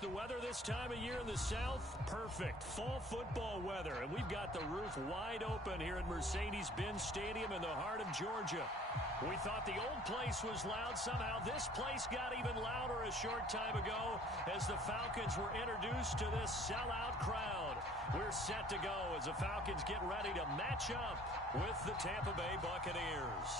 The weather this time of year in the South, perfect. Fall football weather. And we've got the roof wide open here at Mercedes-Benz Stadium in the heart of Georgia. We thought the old place was loud. Somehow this place got even louder a short time ago as the Falcons were introduced to this sellout crowd. We're set to go as the Falcons get ready to match up with the Tampa Bay Buccaneers.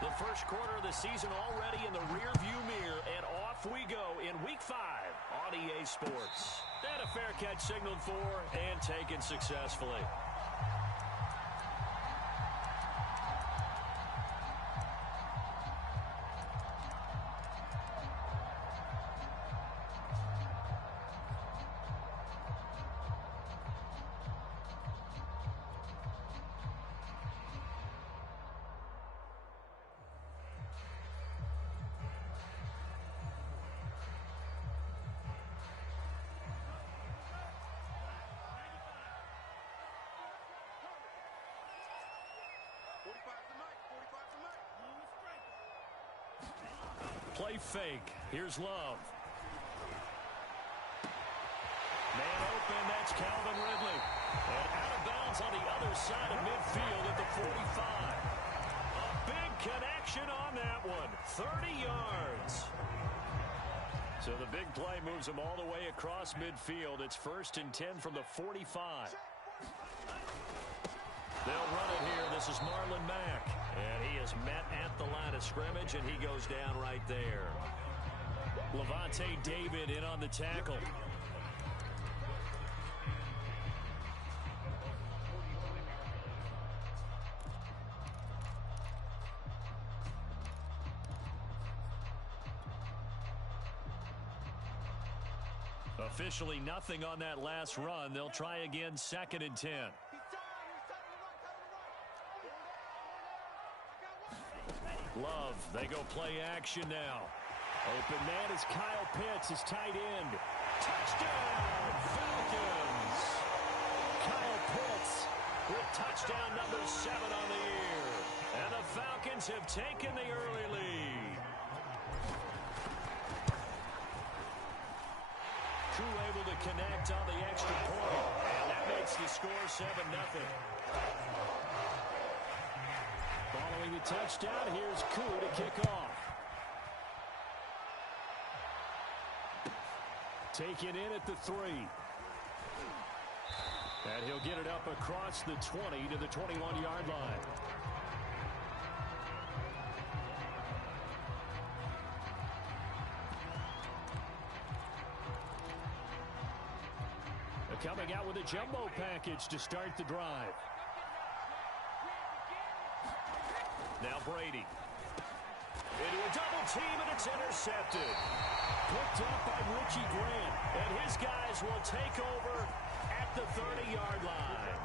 The first quarter of the season already in the rearview mirror, and off we go in Week 5 on EA Sports. And a fair catch signaled for and taken successfully. Play fake. Here's Love. Man open, that's Calvin Ridley. And out of bounds on the other side of midfield at the 45. A big connection on that one. 30 yards. So the big play moves him all the way across midfield. It's 1st and 10 from the 45. They'll run it here. This is Marlon Mack. And he is met at the line of scrimmage, and he goes down right there. Levante David in on the tackle. Officially nothing on that last run. They'll try again, 2nd and 10. Love, they go play action now. Open man is Kyle Pitts, his tight end. Touchdown, Falcons! Kyle Pitts with touchdown number 7 on the year. And the Falcons have taken the early lead. Crew able to connect on the extra point. And that makes the score 7-0. Following the touchdown, here's Koo to kick off. Taken in at the 3. And he'll get it up across the 20 to the 21-yard line. They're coming out with a jumbo package to start the drive. Now Brady. Into a double team, and it's intercepted. Picked up by Richie Grant. And his guys will take over at the 30-yard line.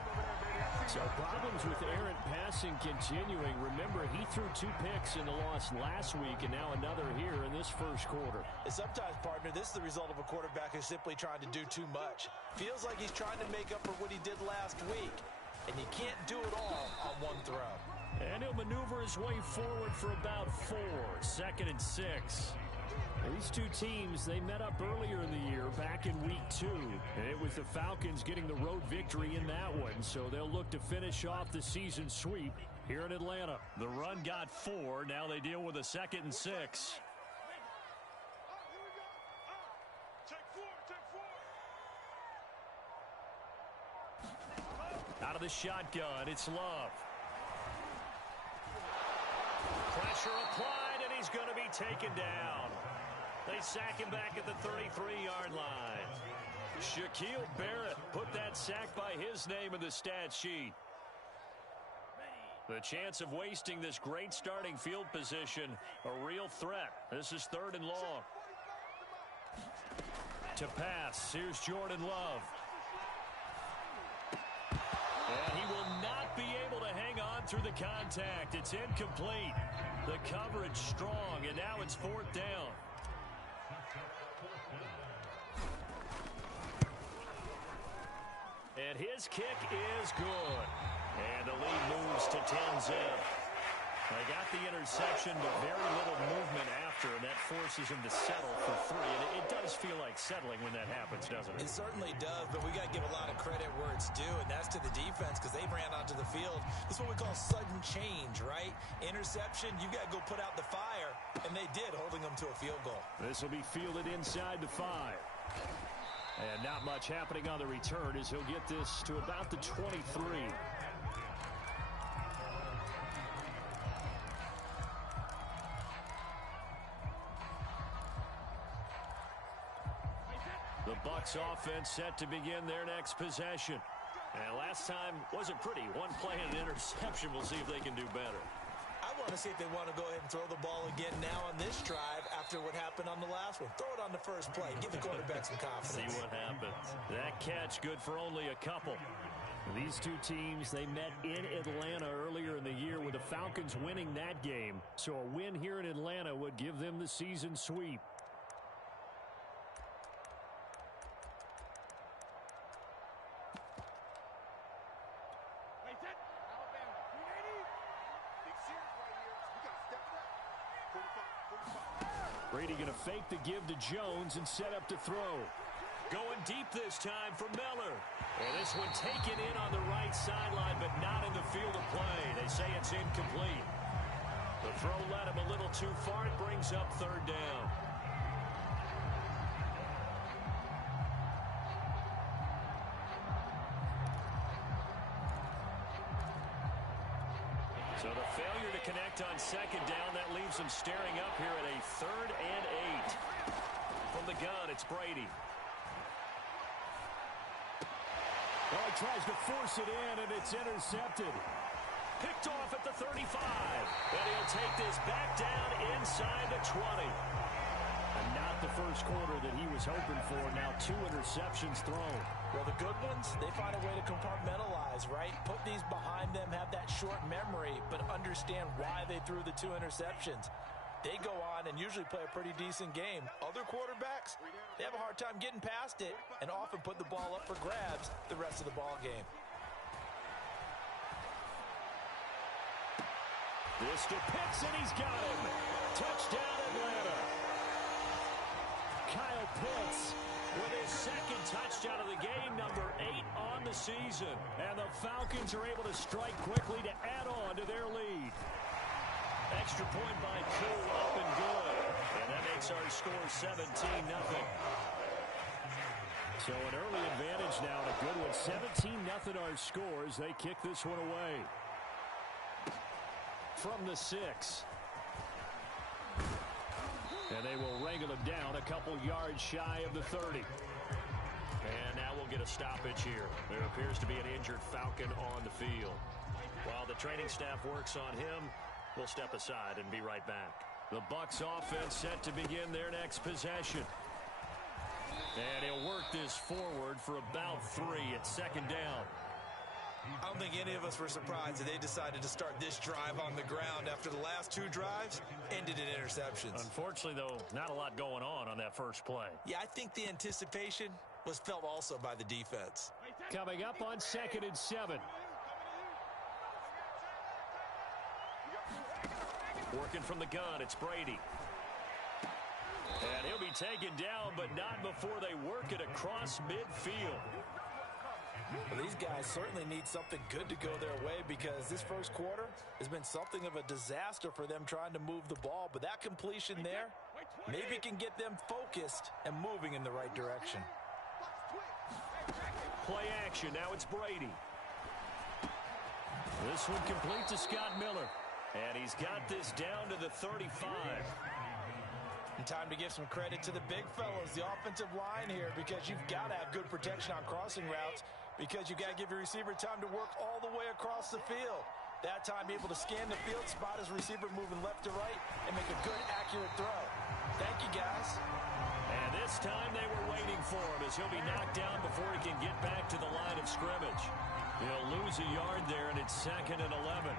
So problems with errant passing continuing. Remember, he threw 2 picks in the loss last week, and now another here in this first quarter. And sometimes, partner, this is the result of a quarterback who's simply trying to do too much. Feels like he's trying to make up for what he did last week. And you can't do it all on one throw. And he'll maneuver his way forward for about 4. 2nd and 6. These two teams, they met up earlier in the year, back in Week 2. And it was the Falcons getting the road victory in that one. So they'll look to finish off the season sweep here in Atlanta. The run got 4. Now they deal with a 2nd and 6. Out of the shotgun, it's Love. Pressure applied, and he's going to be taken down. They sack him back at the 33-yard line. Shaquille Barrett put that sack by his name in the stat sheet. The chance of wasting this great starting field position, a real threat. This is 3rd and long. To pass, here's Jordan Love. And he will not be able to hang on through the contact. It's incomplete. The coverage strong, and now it's 4th down. And his His kick is good. And the lead moves to 10-zip. They got the interception, but very little movement after, and that forces him to settle for 3. And it does feel like settling when that happens, doesn't it? It certainly does, but we got to give a lot of credit where it's due, and that's to the defense because they ran onto the field. This is what we call sudden change, right? Interception, you got to go put out the fire, and they did, holding them to a field goal. This will be fielded inside the 5. And not much happening on the return as he'll get this to about the 23. The Bucs offense set to begin their next possession. And last time wasn't pretty. One play and an interception. We'll see if they can do better. I want to see if they want to go ahead and throw the ball again now on this drive after what happened on the last one. Throw it on the first play. Give the quarterback some confidence. See what happens. That catch good for only a couple. These two teams, they met in Atlanta earlier in the year with the Falcons winning that game. So a win here in Atlanta would give them the season sweep. Brady going to fake the give to Jones and set up to throw. Going deep this time for Miller. And this one taken in on the right sideline, but not in the field of play. They say it's incomplete. The throw led him a little too far. It brings up 3rd down. So the failure to connect on 2nd down, that leaves him staring up here at a 3rd and 8. From the gun, it's Brady. Well, he tries to force it in, and it's intercepted. Picked off at the 35. And he'll take this back down inside the 20. And not the first quarter that he was hoping for. Now 2 interceptions thrown. Well, the good ones, they find a way to compartmentalize, right? Put these behind them, have that short memory, but understand why they threw the 2 interceptions. They go on and usually play a pretty decent game. Other quarterbacks, they have a hard time getting past it and often put the ball up for grabs the rest of the ball game. This to Pitts, and he's got him. Touchdown, Atlanta. Kyle Pitts with his 2nd touchdown of the game, number 8 on the season. And the Falcons are able to strike quickly to add on to their lead. Extra point by Koo, up and good. And that makes our score 17-0. So an early advantage now, and a good one. 17-0 our scores. They kick this one away. From the 6. And they will wrangle him down a couple yards shy of the 30. And now we'll get a stoppage here. There appears to be an injured Falcon on the field. While the training staff works on him, we'll step aside and be right back. The Bucs offense set to begin their next possession. And he'll work this forward for about 3 at 2nd down. I don't think any of us were surprised that they decided to start this drive on the ground after the last 2 drives ended in interceptions. Unfortunately, though, not a lot going on that first play. Yeah, I think the anticipation was felt also by the defense. Coming up on 2nd and 7. Working from the gun, it's Brady. And he'll be taken down, but not before they work it across midfield. Well, these guys certainly need something good to go their way because this first quarter has been something of a disaster for them trying to move the ball. But that completion there maybe can get them focused and moving in the right direction. Play action. Now it's Brady. This one complete to Scott Miller. And he's got this down to the 35. And time to give some credit to the big fellas, the offensive line here, because you've got to have good protection on crossing routes because you've got to give your receiver time to work all the way across the field. That time, be able to scan the field, spot his receiver moving left to right, and make a good, accurate throw. Thank you, guys. And this time they were waiting for him as he'll be knocked down before he can get back to the line of scrimmage. He'll lose a yard there, and it's 2nd and 11.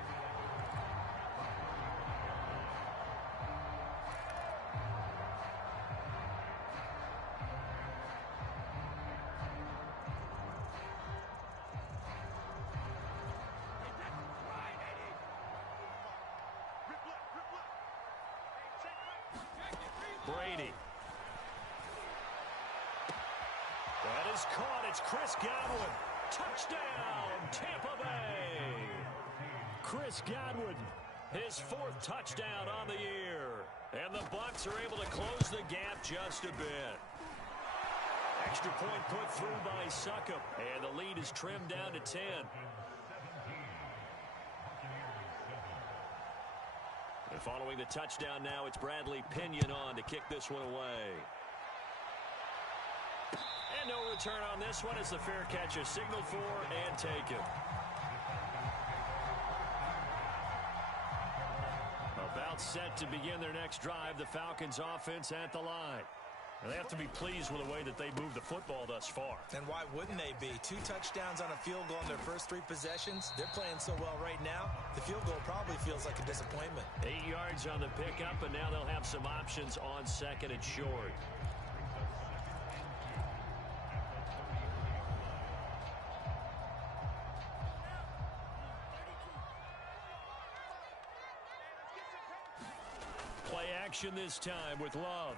Brady. That is caught. It's Chris Godwin. Touchdown, Tampa Bay. Chris Godwin, his 4th touchdown on the year. And the Bucs are able to close the gap just a bit. Extra point put through by Succop. And the lead is trimmed down to 10. And following the touchdown now, it's Bradley Pinion on to kick this one away. And no return on this one as the fair catch is signaled for and taken. About set to begin their next drive, the Falcons offense at the line. And they have to be pleased with the way that they moved the football thus far. And why wouldn't they be? 2 touchdowns on a field goal in their first 3 possessions. They're playing so well right now, the field goal probably feels like a disappointment. 8 yards on the pickup, and now they'll have some options on 2nd and short. Play action this time with Love.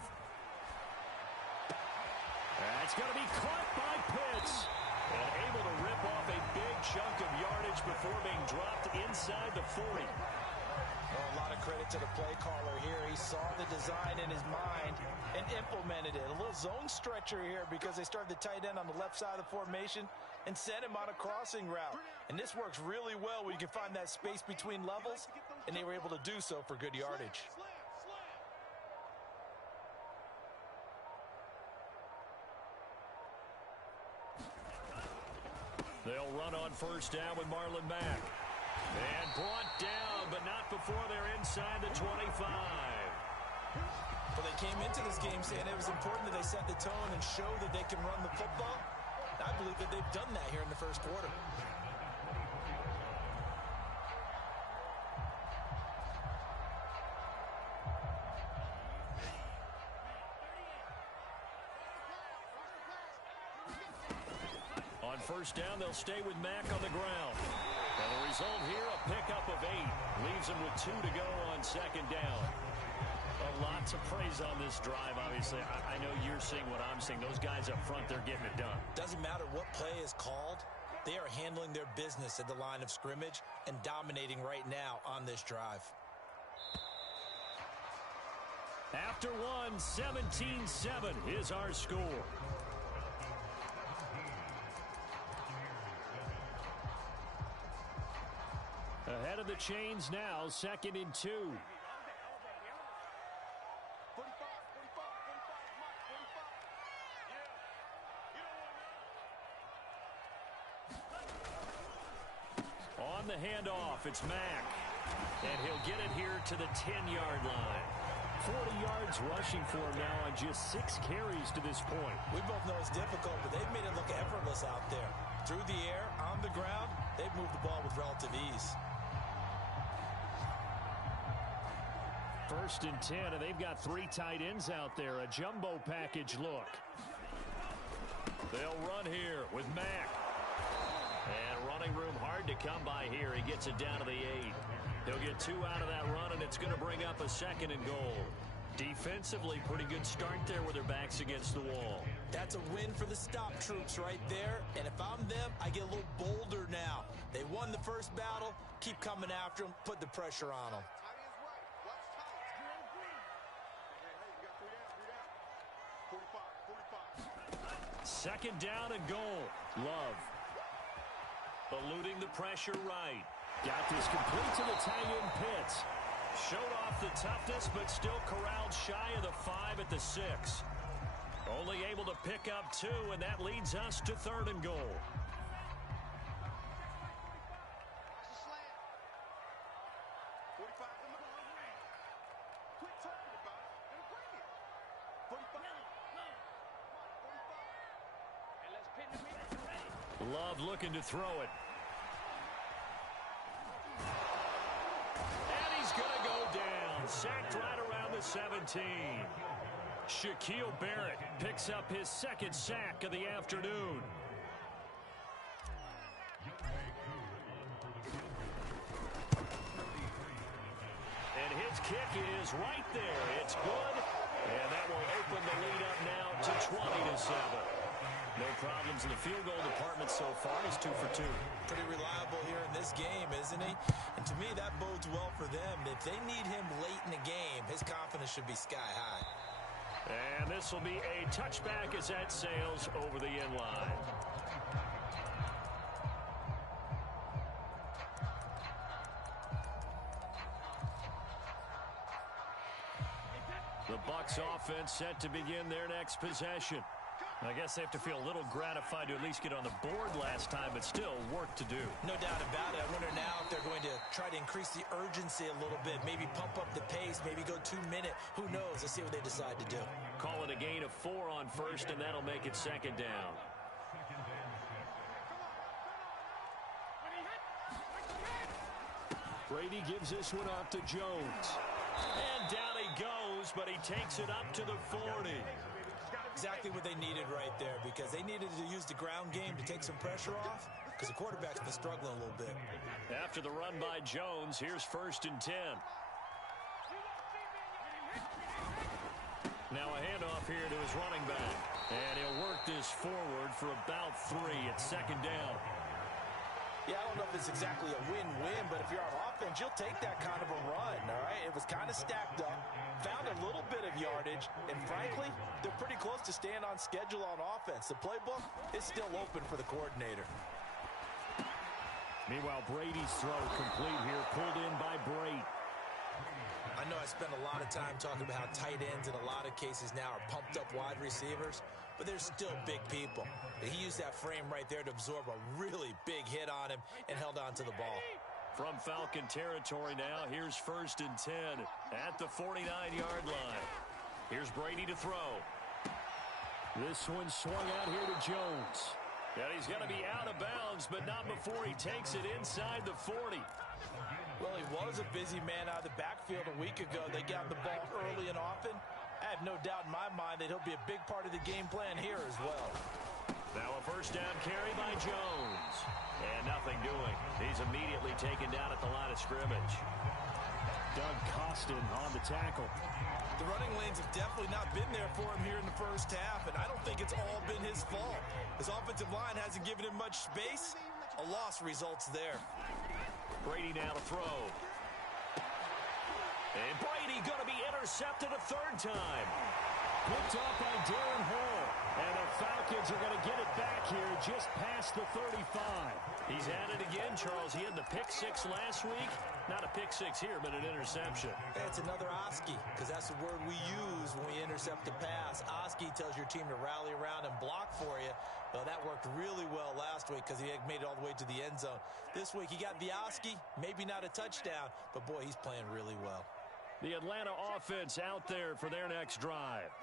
That's going to be caught by Pitts. And able to rip off a big chunk of yardage before being dropped inside the 40. Well, a lot of credit to the play caller here. He saw the design in his mind and implemented it. A little zone stretcher here because they started the tight end on the left side of the formation and sent him on a crossing route. And this works really well when you can find that space between levels, and they were able to do so for good yardage. They'll run on first down with Marlon Mack. And brought down, but not before they're inside the 25. Well, they came into this game saying it was important that they set the tone and show that they can run the football. I believe that they've done that here in the first quarter. First down, they'll stay with Mack on the ground. And the result here, a pickup of 8. Leaves them with 2 to go on 2nd down. Lots of praise on this drive, obviously. I know you're seeing what I'm seeing. Those guys up front, they're getting it done. Doesn't matter what play is called. They are handling their business at the line of scrimmage and dominating right now on this drive. After one, 17-7 is our score. Ahead of the chains now, 2nd and 2. On the handoff, it's Mack. And he'll get it here to the 10-yard line. 40 yards rushing for him now on just 6 carries to this point. We both know it's difficult, but they've made it look effortless out there. Through the air, on the ground, they've moved the ball with relative ease. 1st and 10, and they've got 3 tight ends out there. A jumbo package look. They'll run here with Mack. And running room hard to come by here. He gets it down to the 8. He'll get 2 out of that run, and it's going to bring up a 2nd and goal. Defensively, pretty good start there with their backs against the wall. That's a win for the stop troops right there. And if I'm them, I get a little bolder now. They won the first battle. Keep coming after them. Put the pressure on them. 2nd down and goal. Love. Eluding the pressure right. Got this complete to the tight end Pitts. Showed off the toughness, but still corralled shy of the 5 at the 6. Only able to pick up 2, and that leads us to 3rd and goal. Love looking to throw it. And he's going to go down. Sacked right around the 17. Shaquille Barrett picks up his 2nd sack of the afternoon. And his kick is right there. It's good, And that will open the lead up now to 20-7. No problems in the field goal department so far. He's 2 for 2. Pretty reliable here in this game, isn't he? And to me, that bodes well for them. If they need him late in the game, his confidence should be sky high. And this will be a touchback as that sails over the end line. The Bucs offense set to begin their next possession. I guess they have to feel a little gratified to at least get on the board last time, but still work to do. No doubt about it. I wonder now if they're going to try to increase the urgency a little bit, maybe pump up the pace, maybe go 2-minute. Who knows? Let's see what they decide to do. Call it a gain of 4 on first, and that'll make it second down. Brady gives this one off to Jones. And down he goes, but he takes it up to the 40. Exactly what they needed right there, because they needed to use the ground game to take some pressure off, because the quarterback's been struggling a little bit. After the run by Jones, here's 1st and 10. Now a handoff here to his running back. And he'll work this forward for about 3 at second down. Yeah, I don't know if it's exactly a win-win, but if you're on offense, you'll take that kind of a run, all right? It was kind of stacked up, found a little bit of yardage, and frankly, they're pretty close to staying on schedule on offense. The playbook is still open for the coordinator. Meanwhile, Brady's throw complete here, pulled in by Brate. I know I spend a lot of time talking about how tight ends in a lot of cases now are pumped up wide receivers, but they're still big people. He used that frame right there to absorb a really big hit on him and held on to the ball. From Falcon territory now, here's 1st and 10 at the 49-yard line. Here's Brady to throw. This one swung out here to Jones. And he's going to be out of bounds, but not before he takes it inside the 40. Well, he was a busy man out of the backfield a week ago. They got the ball early and often. I have no doubt in my mind that he'll be a big part of the game plan here as well. Now a 1st down carry by Jones. And nothing doing. He's immediately taken down at the line of scrimmage. Doug Costin on the tackle. The running lanes have definitely not been there for him here in the first half, and I don't think it's all been his fault. His offensive line hasn't given him much space. A loss results there. Brady now to throw. And Brady going to be intercepted a 3rd time. Picked off by Darren Hall. And the Falcons are going to get it back here just past the 35. He's at it again, Charles. He had the pick 6 last week. Not a pick 6 here, but an interception. That's another Oski, because that's the word we use when we intercept the pass. Oski tells your team to rally around and block for you. Well, that worked really well last week because he had made it all the way to the end zone. This week, he got the Oski, maybe not a touchdown, but boy, he's playing really well. The Atlanta offense out there for their next drive.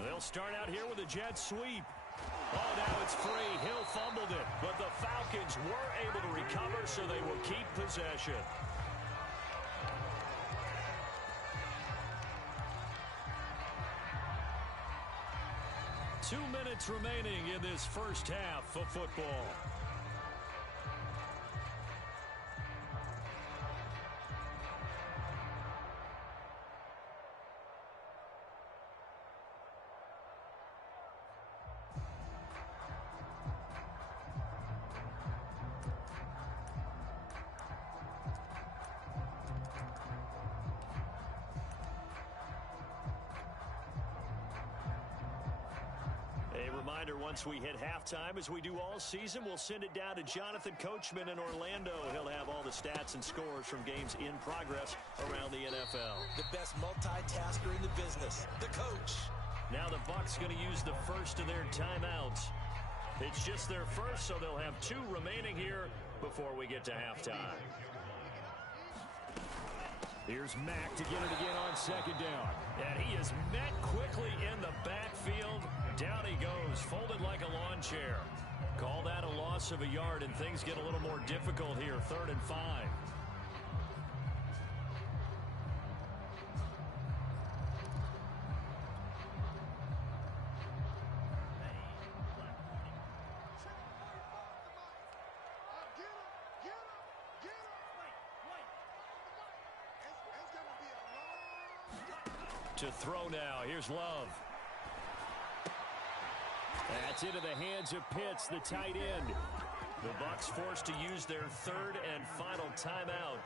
They'll start out here with a jet sweep. Oh, now it's free. Hill fumbled it, but the Falcons were able to recover, so they will keep possession. Two minutes remaining in this first half of football. Once we hit halftime, as we do all season, we'll send it down to Jonathan Coachman in Orlando. He'll have all the stats and scores from games in progress around the NFL. The best multitasker in the business, the coach. Now the Bucs going to use the first of their timeouts. It's just their first, so they'll have 2 remaining here before we get to halftime. Here's Mack to get it again on 2nd down. And he is met quickly in the backfield. Down he goes, folded like a lawn chair. Call that a loss of a yard, and things get a little more difficult here, 3rd and 5. To throw now. Here's Love. That's into the hands of Pitts, the tight end. The Bucs forced to use their third and final timeout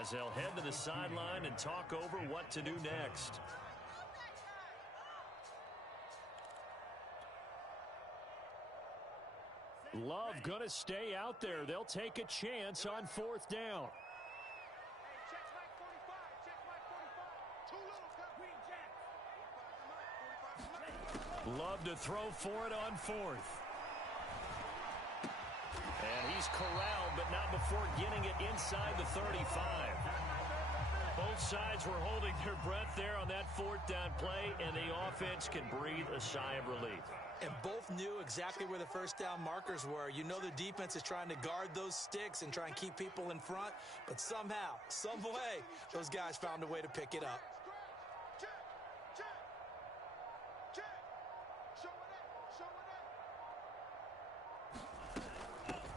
as they'll head to the sideline and talk over what to do next. Love going to stay out there. They'll take a chance on fourth down. Love to throw for it on fourth. And he's corralled, but not before getting it inside the 35. Both sides were holding their breath there on that fourth down play, and the offense can breathe a sigh of relief. And both knew exactly where the first down markers were. You know the defense is trying to guard those sticks and try and keep people in front, but somehow, some way, those guys found a way to pick it up.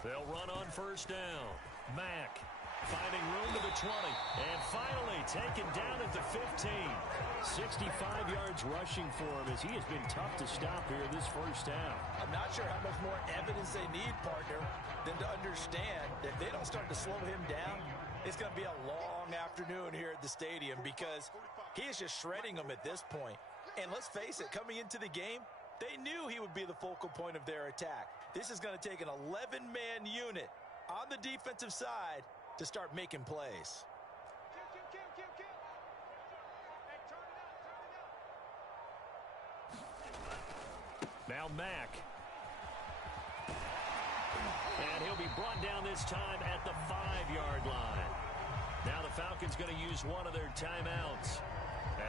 They'll run on first down. Mack finding room to the 20. And finally taken down at the 15. 65 yards rushing for him as he has been tough to stop here this first half. I'm not sure how much more evidence they need, partner, than to understand that if they don't start to slow him down, it's going to be a long afternoon here at the stadium because he is just shredding them at this point. And let's face it, coming into the game, they knew he would be the focal point of their attack. This is going to take an 11-man unit on the defensive side to start making plays. Now Mack. And he'll be brought down this time at the 5-yard line. Now the Falcons going to use one of their timeouts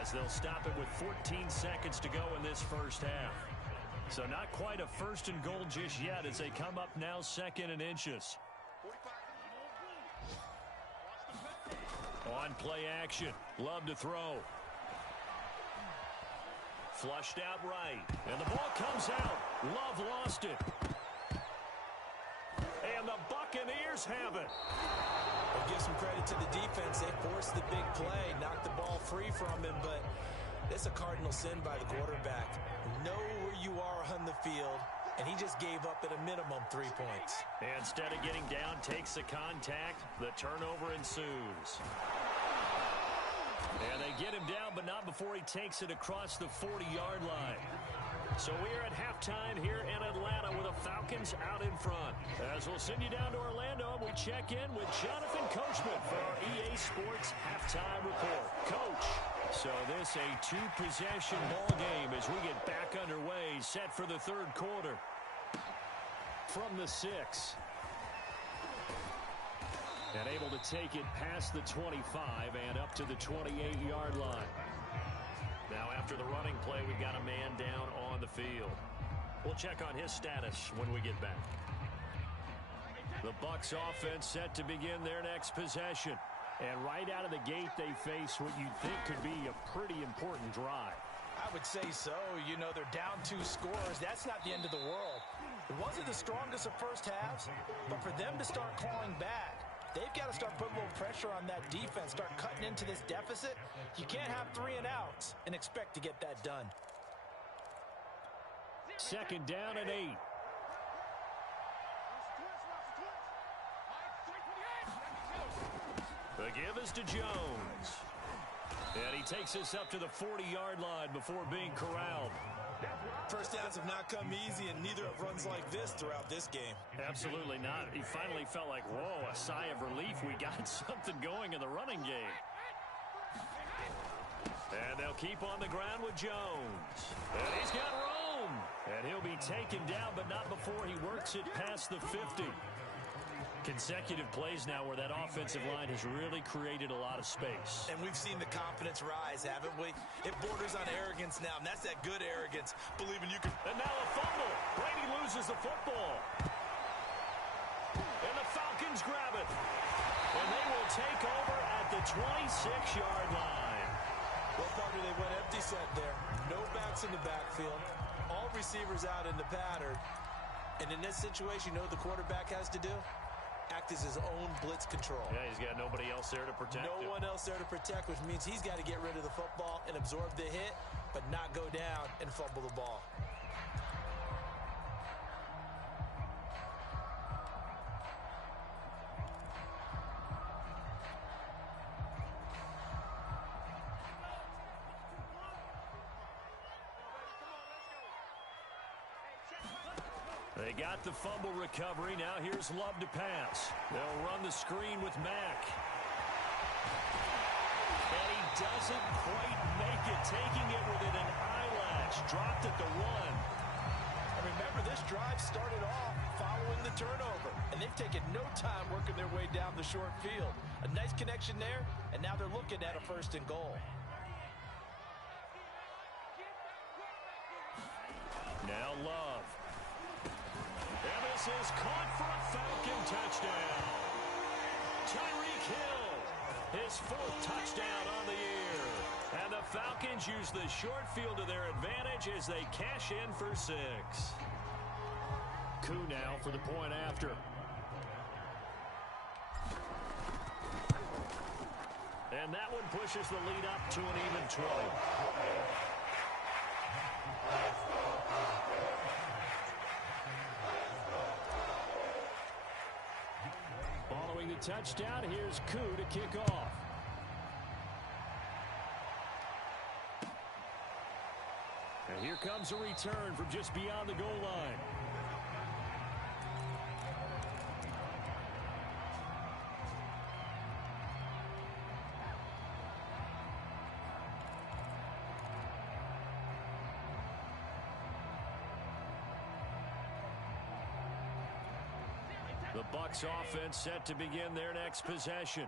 as they'll stop it with 14 seconds to go in this first half. So not quite a first and goal just yet as they come up now second and inches. On play action. Love to throw. Flushed out right. And the ball comes out. Love lost it. And the Buccaneers have it. I'll give some credit to the defense. They forced the big play, knocked the ball free from him, but it's a cardinal sin by the quarterback. Know where you are on the field, and he just gave up at a minimum 3 points. Instead of getting down, takes the contact. The turnover ensues. And they get him down, but not before he takes it across the 40-yard line. So we're at halftime here in Atlanta with the Falcons out in front. As we'll send you down to Orlando, we check in with Jonathan Coachman for our EA Sports Halftime Report. Coach, so this a two-possession ball game as we get back underway, set for the third quarter. From the 6. And able to take it past the 25 and up to the 28-yard line. Now after the running play, we've got a man down on the field. We'll check on his status when we get back. The Bucs offense set to begin their next possession. And right out of the gate, they face what you'd think could be a pretty important drive. I would say so. You know, they're down 2 scores. That's not the end of the world. It wasn't the strongest of first halves, but for them to start clawing back, they've got to start putting a little pressure on that defense, start cutting into this deficit. You can't have 3 and outs and expect to get that done. Second down and 8. The give is to Jones. And he takes us up to the 40-yard line before being corralled. First downs have not come easy, and neither have runs like this throughout this game. Absolutely not. He finally felt like, whoa, a sigh of relief. We got something going in the running game. And they'll keep on the ground with Jones. And he's got room. And he'll be taken down, but not before he works it past the 50. Consecutive plays now where that offensive line has really created a lot of space. And we've seen the confidence rise, haven't we? It borders on arrogance now, and that's that good arrogance, believing you can. And now a fumble. Brady loses the football. And the Falcons grab it. And they will take over at the 26-yard line. Well, partner, they went empty set there. No backs in the backfield. All receivers out in the pattern. And in this situation, you know what the quarterback has to do? Act act as his own blitz control. Yeah, he's got nobody else there to protect him. No one else there to protect, which means he's got to get rid of the football and absorb the hit, but not go down and fumble the ball. They got the fumble recovery. Now here's Love to pass. They'll run the screen with Mack. And he doesn't quite make it, taking it within an eyelash. Dropped at the 1. And remember, this drive started off following the turnover. And they've taken no time working their way down the short field. A nice connection there, and now they're looking at a 1st and goal. Now Love. And this is caught for a Falcon touchdown. Tyreek Hill, his 4th touchdown on the year. And the Falcons use the short field to their advantage as they cash in for 6. Koo now for the point after. And that one pushes the lead up to an even 20. Following the touchdown, here's Koo to kick off. And here comes a return from just beyond the goal line. The Bucs offense set to begin their next possession.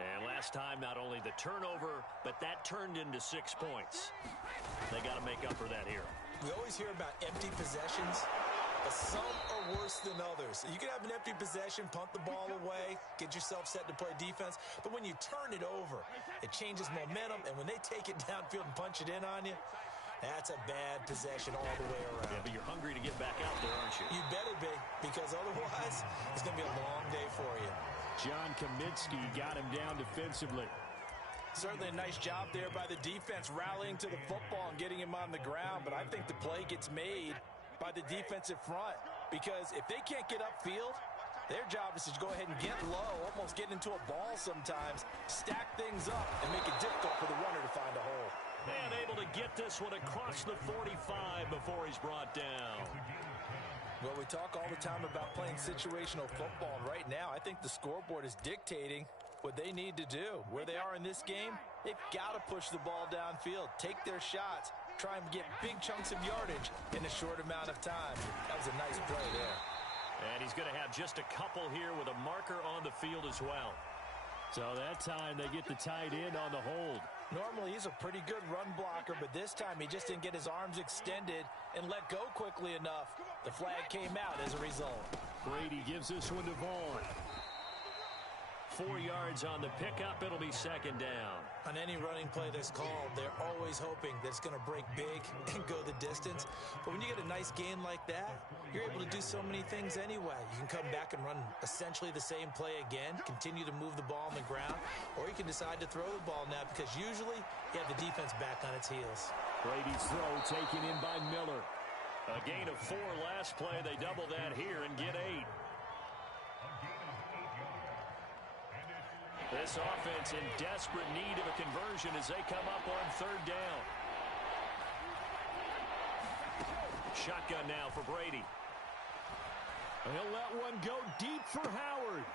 And last time, not only the turnover, but that turned into 6 points. They got to make up for that here. We always hear about empty possessions, but some are worse than others. You can have an empty possession, punt the ball away, get yourself set to play defense, but when you turn it over, it changes momentum, and when they take it downfield and punch it in on you, that's a bad possession all the way around. Yeah, but you're hungry to get back out there, aren't you? You better be, because otherwise, it's going to be a long day for you. John Kaminsky got him down defensively. Certainly a nice job there by the defense, rallying to the football and getting him on the ground, but I think the play gets made by the defensive front, because if they can't get upfield, their job is to go ahead and get low, almost get into a ball sometimes, stack things up, and make it difficult for the runner to find a hole. And able to get this one across the 45 before he's brought down. Well, we talk all the time about playing situational football, and right now I think the scoreboard is dictating what they need to do. Where they are in this game, they've got to push the ball downfield, take their shots, try and get big chunks of yardage in a short amount of time. That was a nice play there. And he's going to have just a couple here with a marker on the field as well. So that time they get the tight end on the hold. Normally he's a pretty good run blocker, but this time he just didn't get his arms extended and let go quickly enough. The flag came out as a result. Brady gives this one to Vaughn. 4 yards on the pickup. It'll be 2nd down. On any running play that's called, they're always hoping that it's going to break big and go the distance. But when you get a nice gain like that, you're able to do so many things anyway. You can come back and run essentially the same play again, continue to move the ball on the ground, or you can decide to throw the ball now because usually you have the defense back on its heels. Brady's throw taken in by Miller. A gain of 4 last play. They double that here and get 8. This offense in desperate need of a conversion as they come up on 3rd down. Shotgun now for Brady. He'll let one go deep for Howard.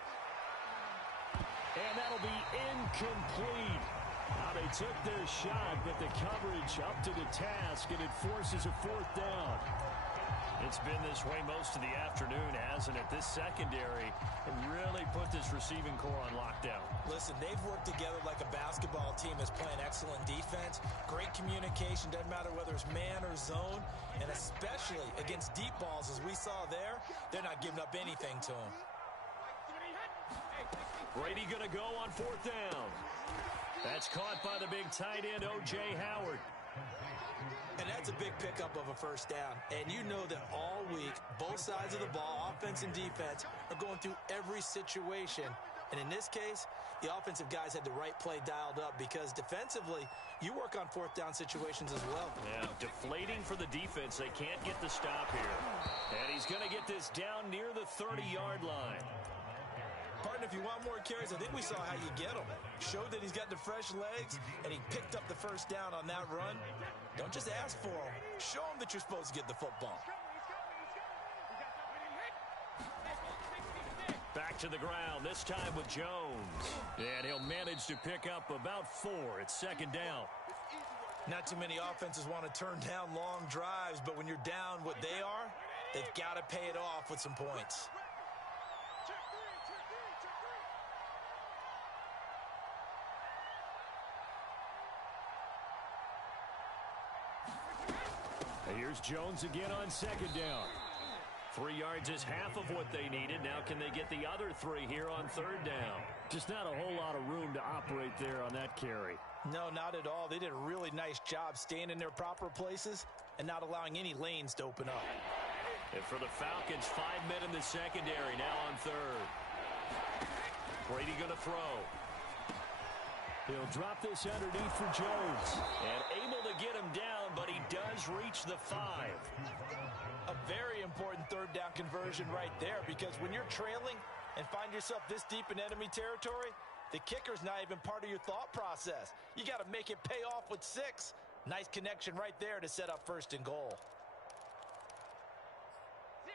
And that'll be incomplete. Now they took their shot, but the coverage up to the task, and it forces a 4th down. It's been this way most of the afternoon, hasn't it? This secondary really put this receiving core on lockdown. Listen, they've worked together like a basketball team that's playing excellent defense. Great communication, doesn't matter whether it's man or zone, and especially against deep balls, as we saw there, they're not giving up anything to them. Brady going to go on 4th down. That's caught by the big tight end, O.J. Howard. And that That's a big pickup of a first down. And you know that all week, both sides of the ball, offense and defense, are going through every situation. And in this case, the offensive guys had the right play dialed up because defensively, you work on fourth down situations as well. Yeah, deflating for the defense. They can't get the stop here. And he's going to get this down near the 30-yard line. Partner, if you want more carries, I think we saw how you get them. Showed that he's got the fresh legs, and he picked up the first down on that run. Don't just ask for them. Show them that you're supposed to get the football. Back to the ground, this time with Jones. And he'll manage to pick up about 4. It's second down. Not too many offenses want to turn down long drives, but when you're down what they are, they've got to pay it off with some points. Here's Jones again on second down. 3 yards is half of what they needed. Now can they get the other 3 here on third down? Just not a whole lot of room to operate there on that carry. No, not at all. They did a really nice job staying in their proper places and not allowing any lanes to open up. And for the Falcons, 5 men in the secondary now on third. Brady going to throw. He'll drop this underneath for Jones. And able to get him down, but he does reach the 5. A very important third down conversion right there, because when you're trailing and find yourself this deep in enemy territory, the kicker's not even part of your thought process. You got to make it pay off with 6. Nice connection right there to set up first and goal.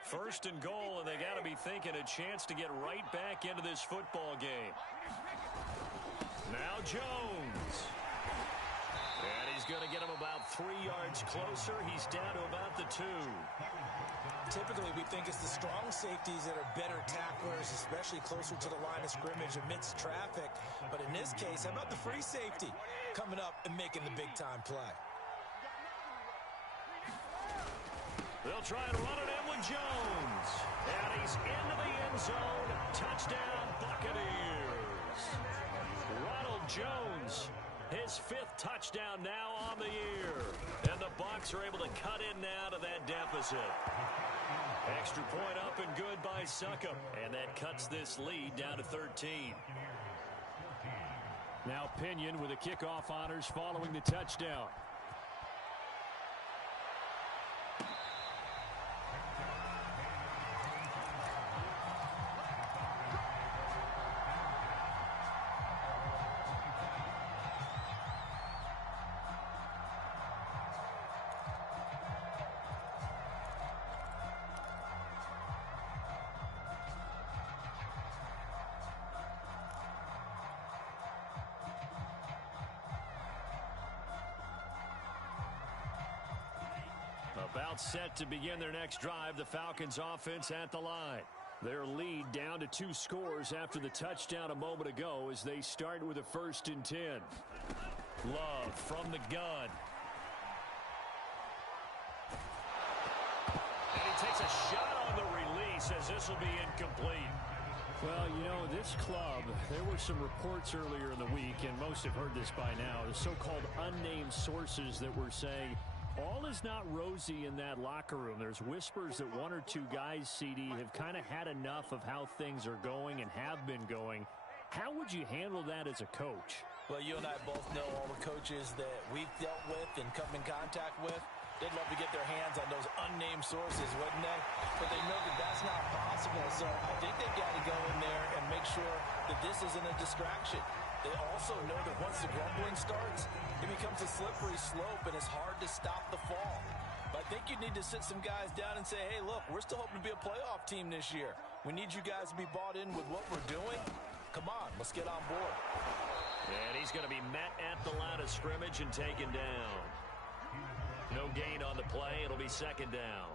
First and goal, and they got to be thinking a chance to get right back into this football game. Now Jones. And he's going to get him about 3 yards closer. He's down to about the 2. Typically, we think it's the strong safeties that are better tacklers, especially closer to the line of scrimmage amidst traffic. But in this case, how about the free safety coming up and making the big-time play? They'll try and run it in with Jones. And he's into the end zone. Touchdown, Buccaneers. Ronald Jones, his 5th touchdown now on the year. And the Bucs are able to cut in now to that deficit. Extra point up and good by Succop. And that cuts this lead down to 13. Now Pinion with the kickoff honors following the touchdown. About set to begin their next drive, the Falcons offense at the line. Their lead down to 2 scores after the touchdown a moment ago as they start with a 1st and 10. Love from the gun. And he takes a shot on the release as this will be incomplete. Well, you know, this club, there were some reports earlier in the week, and most have heard this by now, the so-called unnamed sources that were saying all is not rosy in that locker room. There's whispers that 1 or 2 guys, CD, have kind of had enough of how things are going and have been going. How would you handle that as a coach? Well, you and I both know all the coaches that we've dealt with and come in contact with. They'd love to get their hands on those unnamed sources, wouldn't they? But they know that that's not possible. So I think they've got to go in there and make sure that this isn't a distraction. They also know that once the grumbling starts, it becomes a slippery slope, and it's hard to stop the fall. But I think you need to sit some guys down and say, hey, look, we're still hoping to be a playoff team this year. We need you guys to be bought in with what we're doing. Come on, let's get on board. And he's going to be met at the line of scrimmage and taken down. No gain on the play. It'll be second down.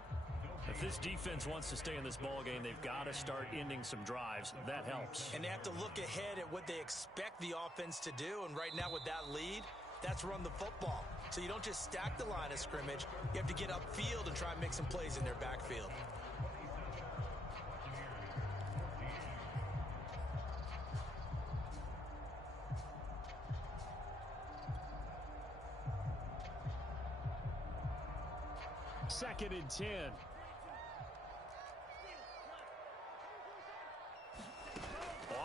If this defense wants to stay in this ballgame, they've got to start ending some drives. That helps. And they have to look ahead at what they expect the offense to do. And right now with that lead, that's run the football. So you don't just stack the line of scrimmage. You have to get upfield and try and make some plays in their backfield. 2nd and 10.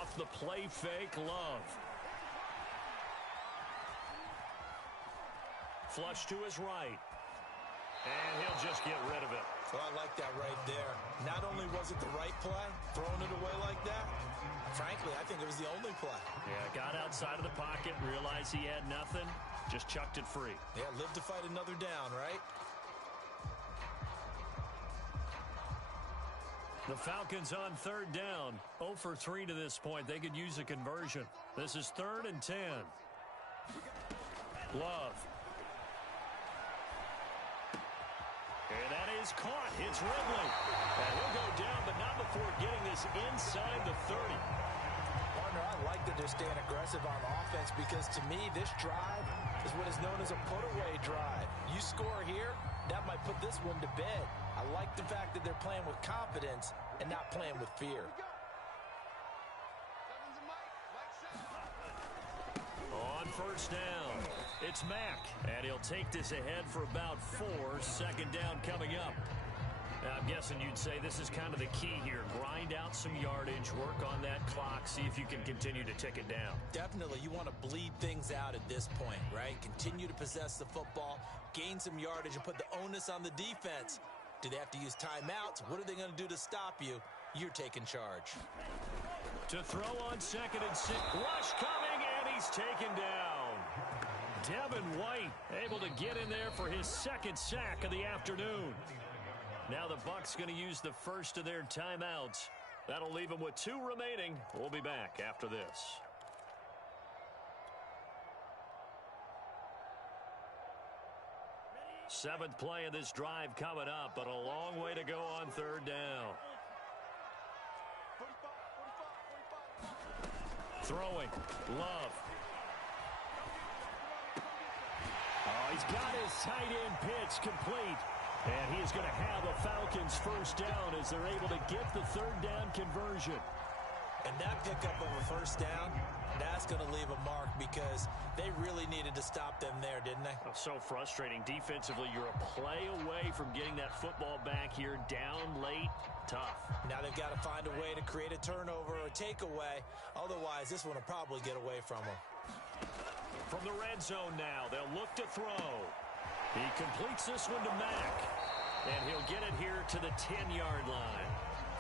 Off the play fake, Love. Flush to his right. And he'll just get rid of it. Well, I like that right there. Not only was it the right play, throwing it away like that, frankly, I think it was the only play. Yeah, got outside of the pocket, realized he had nothing, just chucked it free. Yeah, live to fight another down, right? The Falcons on 3rd down. 0 for 3 to this point. They could use a conversion. This is 3rd and 10. Love. And that is caught. It's Ridley. And he'll go down, but not before getting this inside the 30. Partner, I like that they're staying aggressive on offense because to me, this drive is what is known as a put-away drive. You score here, that might put this one to bed. I like the fact that they're playing with confidence and not playing with fear. On 1st down, it's Mack, and he'll take this ahead for about 4. 2nd down coming up. Now, I'm guessing you'd say this is kind of the key here. Grind out some yardage, work on that clock, see if you can continue to tick it down. Definitely, you want to bleed things out at this point, right? Continue to possess the football, gain some yardage, and put the onus on the defense. Do they have to use timeouts? What are they going to do to stop you? You're taking charge. To throw on 2nd and 6. Rush coming, and he's taken down. Devin White able to get in there for his 2nd sack of the afternoon. Now the Bucs going to use the first of their timeouts. That'll leave them with 2 remaining. We'll be back after this. Seventh play of this drive coming up, but a long way to go on 3rd down. Throwing. Love. Oh, he's got his tight end pitch complete. And he is going to have a Falcons 1st down as they're able to get the 3rd down conversion. And that pickup of a 1st down, that's going to leave a mark because they really needed to stop them there, didn't they? Oh, so frustrating. Defensively, you're a play away from getting that football back here. Down late, tough. Now they've got to find a way to create a turnover or a takeaway. Otherwise, this one will probably get away from them. From the red zone now, they'll look to throw. He completes this one to Mack. And he'll get it here to the 10-yard line.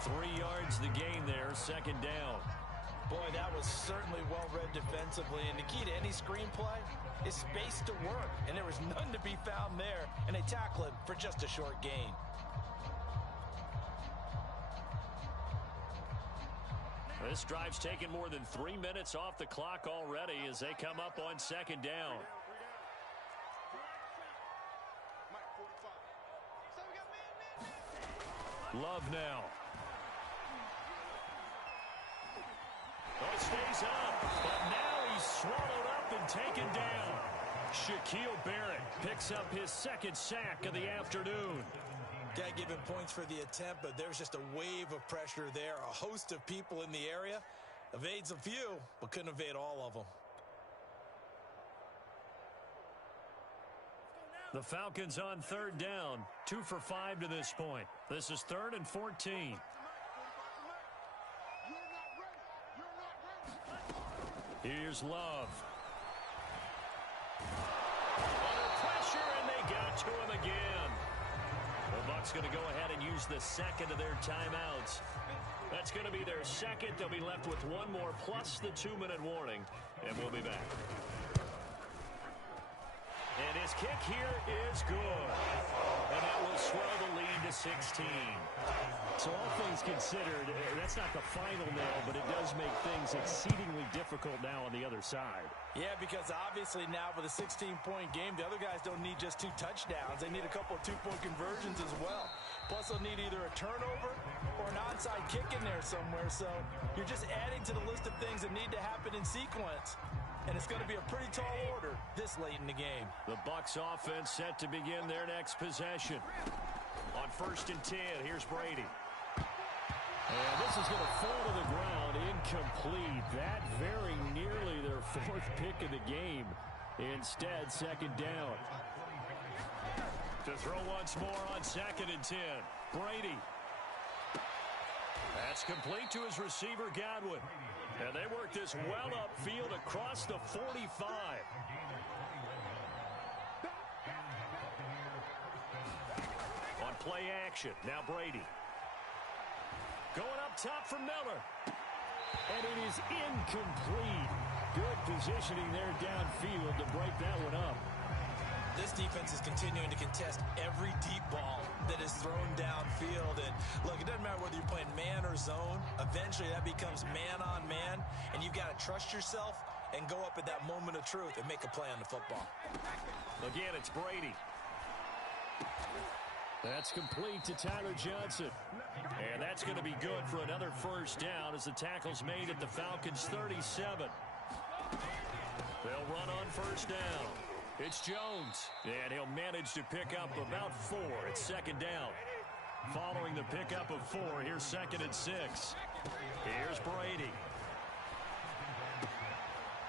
3 yards the gain there, 2nd down. Boy, that was certainly well-read defensively. And the key to any screenplay is space to work. And there was none to be found there. And they tackle it for just a short gain. This drive's taken more than 3 minutes off the clock already as they come up on 2nd down. Love now. Oh, it stays up, but now he's swallowed up and taken down. Shaquille Barrett picks up his 2nd sack of the afternoon. Got given points for the attempt, but there's just a wave of pressure there. A host of people in the area. Evades a few, but couldn't evade all of them. The Falcons on 3rd down. 2 for 5 to this point. This is 3rd and 14. Here's Love. Under pressure, and they got to him again. The Bucs going to go ahead and use the 2nd of their timeouts. That's going to be their 2nd. They'll be left with 1 more plus the 2-minute warning, and we'll be back. And his kick here is good. And that will swell the lead to 16. So all things considered, that's not the final nail, but it does make things exceedingly difficult now on the other side. Yeah, because obviously now with a 16-point game, the other guys don't need just 2 touchdowns. They need a couple of 2-point conversions as well. Plus, they'll need either a turnover or an onside kick in there somewhere. So you're just adding to the list of things that need to happen in sequence. And it's going to be a pretty tall order this late in the game. The Bucs offense set to begin their next possession. On 1st and 10, here's Brady. And this is going to fall to the ground, incomplete. That very nearly their 4th pick of the game. Instead, 2nd down. To throw once more on 2nd and 10. Brady. That's complete to his receiver, Godwin. And they work this well upfield across the 45. On play action, now Brady. Going up top for Miller. And it is incomplete. Good positioning there downfield to break that one up. This defense is continuing to contest every deep ball that is thrown downfield. And look, it doesn't matter whether you're playing man or zone. Eventually that becomes man on man. And you've got to trust yourself and go up at that moment of truth and make a play on the football. Again, it's Brady. That's complete to Tyler Johnson. And that's going to be good for another first down as the tackle's made at the Falcons' 37. They'll run on first down. It's Jones, and he'll manage to pick up about 4. It's 2nd down. Following the pickup of 4, here's 2nd and 6. Here's Brady.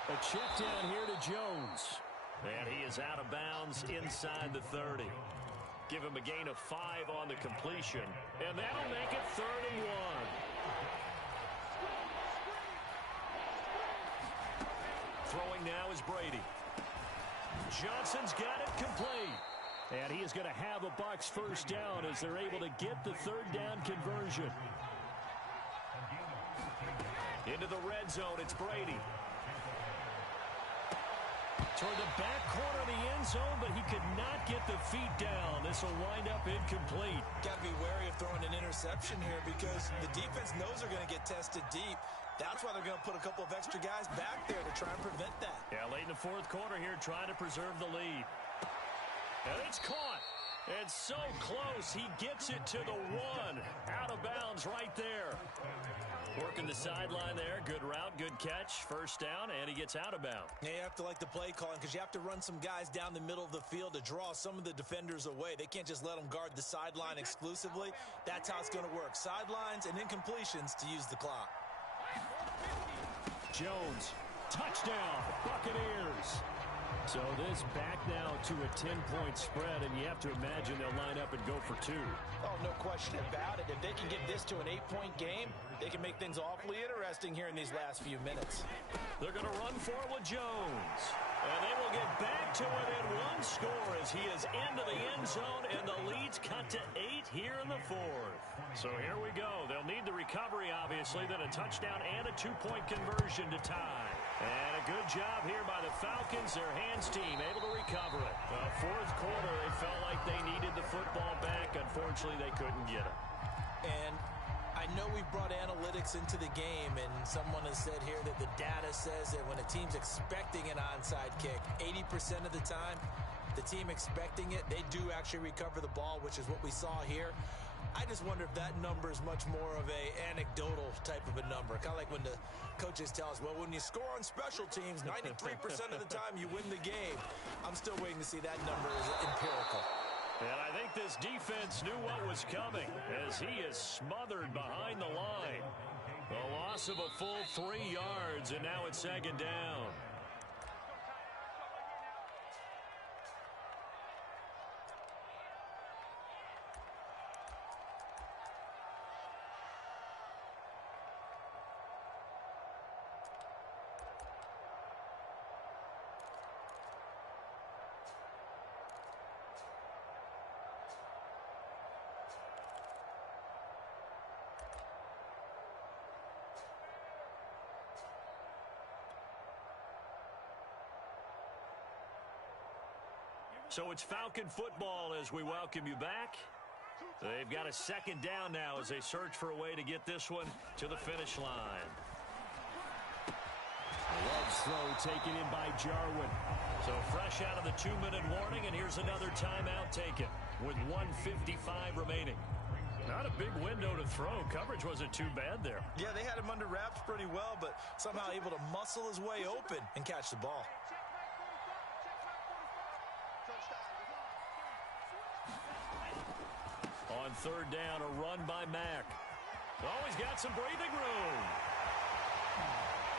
A check down here to Jones. And he is out of bounds inside the 30. Give him a gain of 5 on the completion, and that'll make it 3rd and 1. Throwing now is Brady. Johnson's got it complete. And he is going to have a Bucs first down as they're able to get the 3rd down conversion. Into the red zone, it's Brady. Toward the back corner of the end zone, but he could not get the feet down. This will wind up incomplete. Got to be wary of throwing an interception here because the defense knows they're going to get tested deep. That's why they're going to put a couple of extra guys back there to try and prevent that. Yeah, late in the 4th quarter here, trying to preserve the lead. And it's caught. It's so close. He gets it to the 1. Out of bounds right there. Working the sideline there. Good route, good catch. First down, and he gets out of bounds. Yeah, you have to like the play calling because you have to run some guys down the middle of the field to draw some of the defenders away. They can't just let them guard the sideline exclusively. That's how it's going to work. Sidelines and incompletions to use the clock. Jones, touchdown, Buccaneers. So this back now to a 10-point spread, and you have to imagine they'll line up and go for 2. Oh, no question about it. If they can get this to an 8-point game, they can make things awfully interesting here in these last few minutes. They're going to run for it with Jones. And they will get back to within 1 score as he is into the end zone, and the lead's cut to 8 here in the 4th. So here we go. They'll need the recovery, obviously, then a touchdown and a 2-point conversion to tie. And a good job here by the Falcons, their hands team, able to recover it. The 4th quarter, they felt like they needed the football back. Unfortunately, they couldn't get it. And I know we've brought analytics into the game, and someone has said here that the data says that when a team's expecting an onside kick, 80% of the time, the team expecting it, they do actually recover the ball, which is what we saw here. I just wonder if that number is much more of a anecdotal type of a number. Kind of like when the coaches tell us, well, when you score on special teams, 93% of the time you win the game. I'm still waiting to see that number is empirical. And I think this defense knew what was coming as he is smothered behind the line. The loss of a full 3 yards, and now it's 2nd down. So it's Falcon football as we welcome you back. They've got a 2nd down now as they search for a way to get this one to the finish line. Love's throw taken in by Jarwin. So fresh out of the 2-minute warning, and here's another timeout taken with 1:55 remaining. Not a big window to throw. Coverage wasn't too bad there. Yeah, they had him under wraps pretty well, but somehow able to muscle his way open and catch the ball. On 3rd down, a run by Mack. Oh, he's got some breathing room.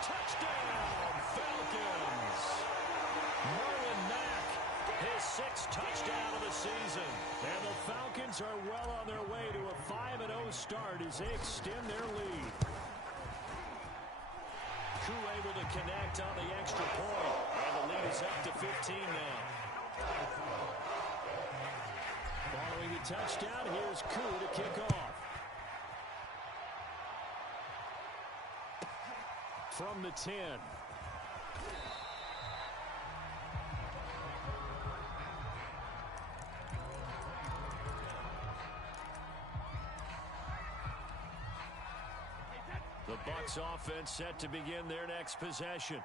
Touchdown, Falcons. Marlon Mack, his sixth touchdown of the season. And the Falcons are well on their way to a 5-0 start as they extend their lead. Koo able to connect on the extra point. And the lead is up to 15 now. Following the touchdown, here's Koo to kick off. From the 10. The Bucs offense set to begin their next possession.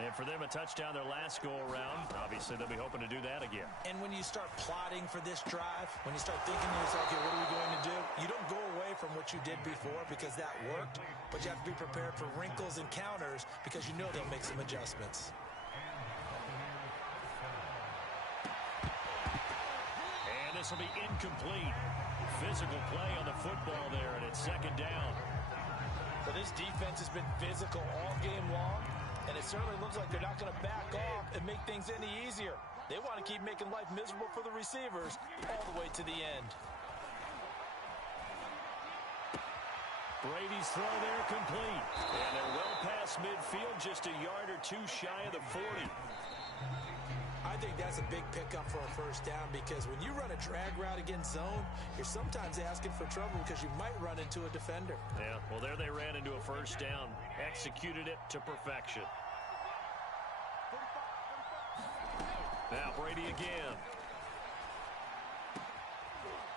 And for them, a touchdown their last go-around. Obviously, they'll be hoping to do that again. And when you start plotting for this drive, when you start thinking to yourself, okay, what are we going to do? You don't go away from what you did before because that worked, but you have to be prepared for wrinkles and counters because you know they'll make some adjustments. And this will be incomplete. Physical play on the football there, and it's second down. So this defense has been physical all game long, and it certainly looks like they're not going to back off and make things any easier. They want to keep making life miserable for the receivers all the way to the end. Brady's throw there complete. And they're well past midfield, just a yard or two shy of the 40. I think that's a big pickup for a first down because when you run a drag route against zone, you're sometimes asking for trouble because you might run into a defender. Yeah, well, there they ran into a first down. Executed it to perfection. Now Brady again.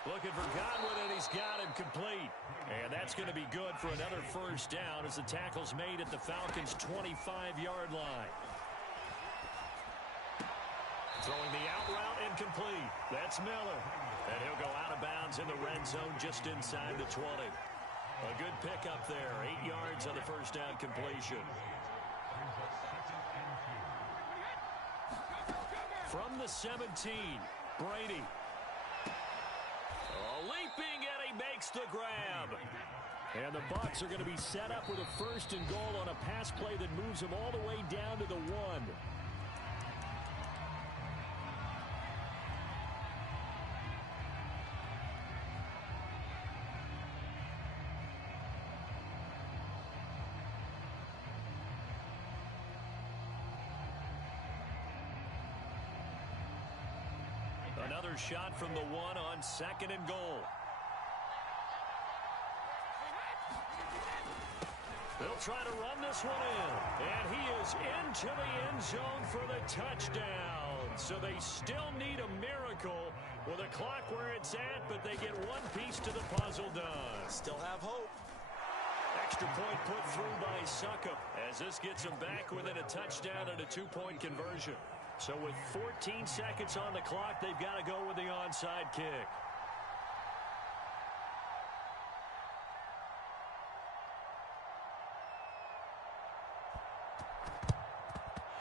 Looking for Godwin, and he's got him complete. And that's going to be good for another first down as the tackle's made at the Falcons' 25-yard line. Throwing the out route incomplete. That's Miller. And he'll go out of bounds in the red zone just inside the 20. A good pickup there. 8 yards on the first down completion. From the 17, Brady. Leaping, and he makes the grab. And the Bucs are going to be set up with a first and goal on a pass play that moves them all the way down to the 1. Another shot from the 1 on second and goal. They'll try to run this one in. And he is into the end zone for the touchdown. So they still need a miracle with a clock where it's at, but they get one piece to the puzzle done. Still have hope. Extra point put through by Succop as this gets them back within a touchdown and a 2-point conversion. So with 14 seconds on the clock, they've got to go with the onside kick.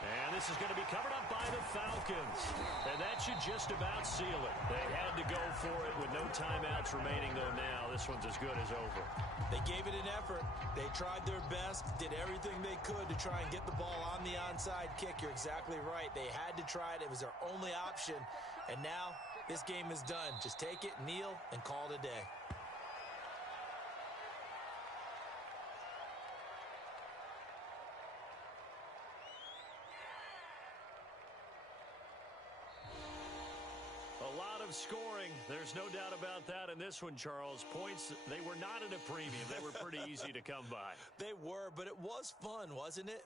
And this is going to be covered up by the Falcons. And that should just about seal it. They had to go for it with no timeouts remaining, though now this one's as good as over. They gave it an effort. They tried their best, did everything they could to try and get the ball on the onside kick. You're exactly right. They had to try it. It was their only option. And now this game is done. Just take it, kneel, and call it a day. A lot of scoring. There's no doubt about that in this one, Charles. Points, they were not at a premium. They were pretty easy to come by. They were, but it was fun, wasn't it?